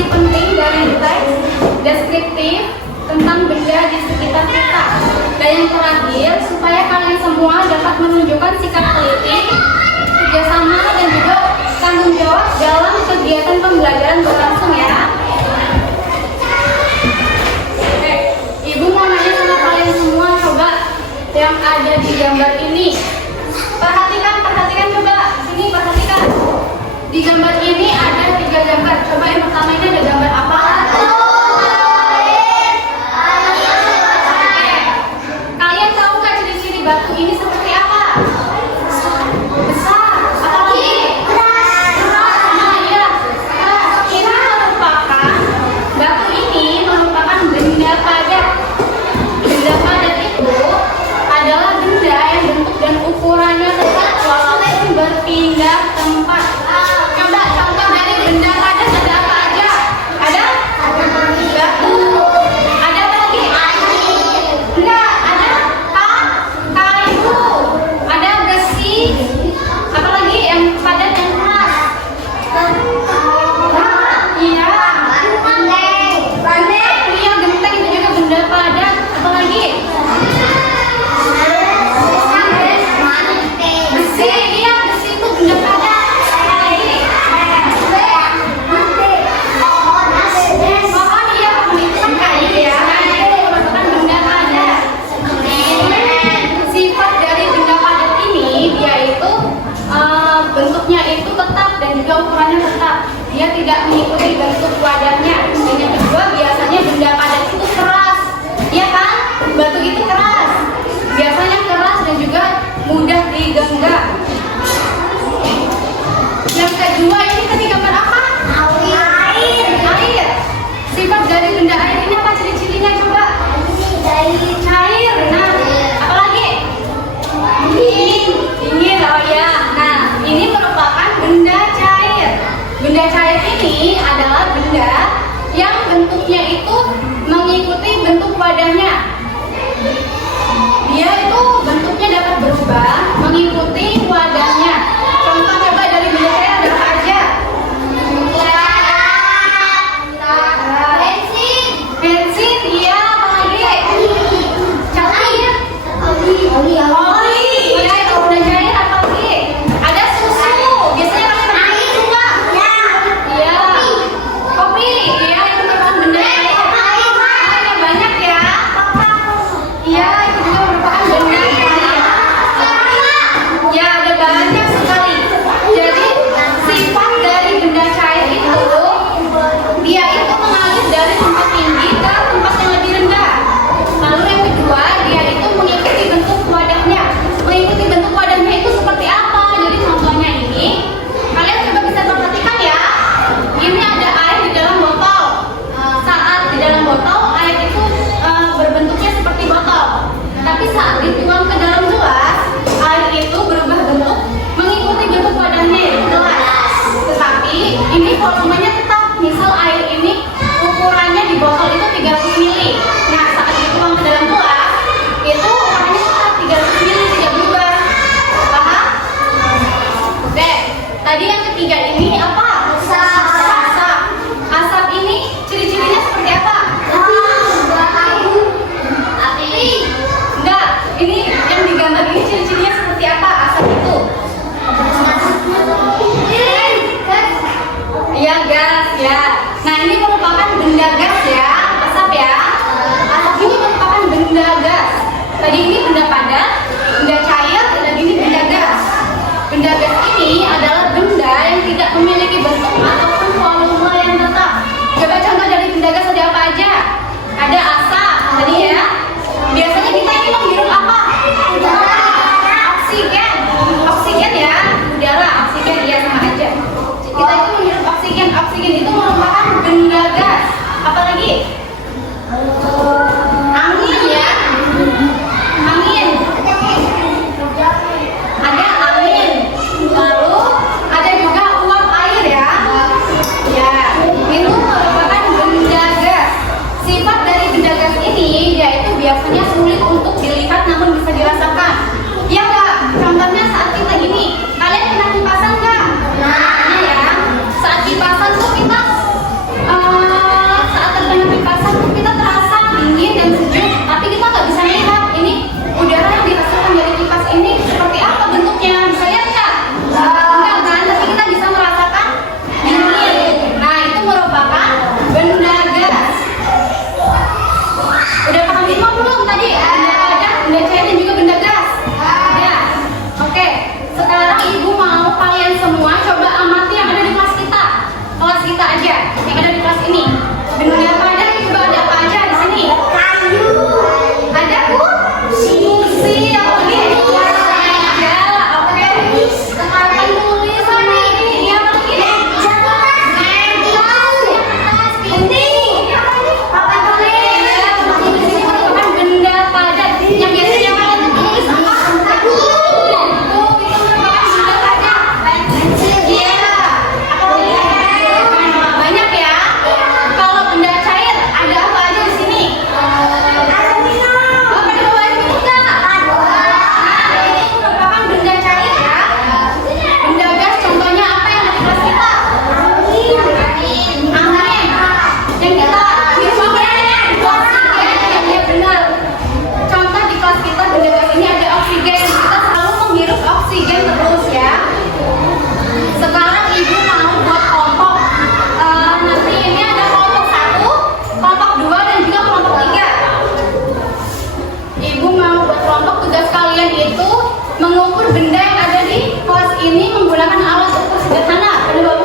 informasi penting dari teks deskriptif tentang benda di sekitar kita. Dan yang terakhir, supaya kalian semua dapat menunjukkan sikap teliti, kerjasama, dan juga tanggung jawab dalam kegiatan pembelajaran berlangsung ya. Oke, Ibu mau nanya sama kalian semua, coba yang ada di gambar ini. Perhatikan coba, sini perhatikan. Di gambar ini ada 3 gambar. Coba yang pertama ini ada gambar apa? Kalian tahu nggak ciri-ciri batu ini seperti apa? Besar. Apa lagi? Keras. Nah, iya. Ini merupakan batu ini merupakan benda padat. Benda padat itu adalah benda yang bentuk dan ukurannya tetap walaupun berpindah tempat. Coba contoh dari benda padat ada apa aja? Ada batu. Ada apa lagi? Enggak, ada kayu. Ada besi. Apa lagi yang padat yang keras? Iya. Genteng. Iya, genteng itu juga benda padat. Apa lagi? Besi, iya besi itu benda padat. Apa lagi? Pohon, iya pohon itu kan kayu ya. Kayu itu merupakan benda padat. Sifat dari benda padat ini dia itu bentuknya itu tetap dan juga ukurannya tetap. Dia tidak mengikuti bentuk wadahnya. Dan yang kedua biasanya benda padat itu keras. Iya kan? Batu itu keras. Biasanya keras dan juga mudah digenggam. Yang kedua ini tadi gambar apa? Air. Sifat dari benda air ini apa ciri-cirinya coba? Cair. Nah, apa lagi? Dingin. Oh ya. Nah, ini merupakan benda cair. Benda cair ini adalah benda yang bentuknya itu mengikuti bentuk wadahnya. Dia itu bentuknya dapat berubah mengikuti wadahnya. Contoh coba dari benda cair ada apa aja? Bensin, iya, apa lagi? Cair. Oli. Iya, itu benda cair apa lagi? Ada susu. Biasanya pakai air juga. Iya. Kopi. Iya, itu merupakan benda cair. Ada banyak ya. Iya, itu juga merupakan benda cair. Ya, ada banyak sekali. Jadi, sifat dari benda cair itu, dia itu mengalir dari tempat tinggi ke tempat yang lebih rendah. Lalu yang kedua, dia itu mengikuti bentuk wadahnya. Mengikuti bentuk wadahnya itu seperti apa? Jadi contohnya ini, kalian coba bisa perhatikan ya. Ini ada air di dalam botol. Saat di dalam botol, air itu berbentuknya seperti botol. Tapi saat dituang ke dalam gelas, air itu berubah bentuk mengikuti bentuk wadahnya yaitu gelas. Tetapi ini volumenya tetap. Misal air ini ukurannya di botol itu 300 ml. Nah, saat dituang ke dalam gelas, itu ukurannya tetap 300 ml, tidak berubah. Paham? Oke. Tadi yang ketiga ini apa? Asap. Asap ini ciri-cirinya seperti apa? Enggak, ini yang digambar ini ciri-cirinya seperti apa asap itu? Iya, gas ya. Nah, ini merupakan benda gas ya, asap ya. Asap ini merupakan benda gas. Tadi ini benda padat, benda cair, dan ini benda gas. Benda gas ini adalah benda yang tidak memiliki bentuk ataupun volume yang tetap. Coba contoh dari benda gas ada apa aja? Ada asap tadi ya. Biasanya kita ini menghirup apa? Oksigen. Oksigen ya, udara, oksigen ya sama aja. Kita itu menghirup oksigen. Oksigen itu merupakan benda gas. Apa lagi? Angin ya. Angin. Ada angin. Lalu ada juga uap air ya. Ya, itu merupakan benda gas. Sifat dari benda gas Lihat Hana, pada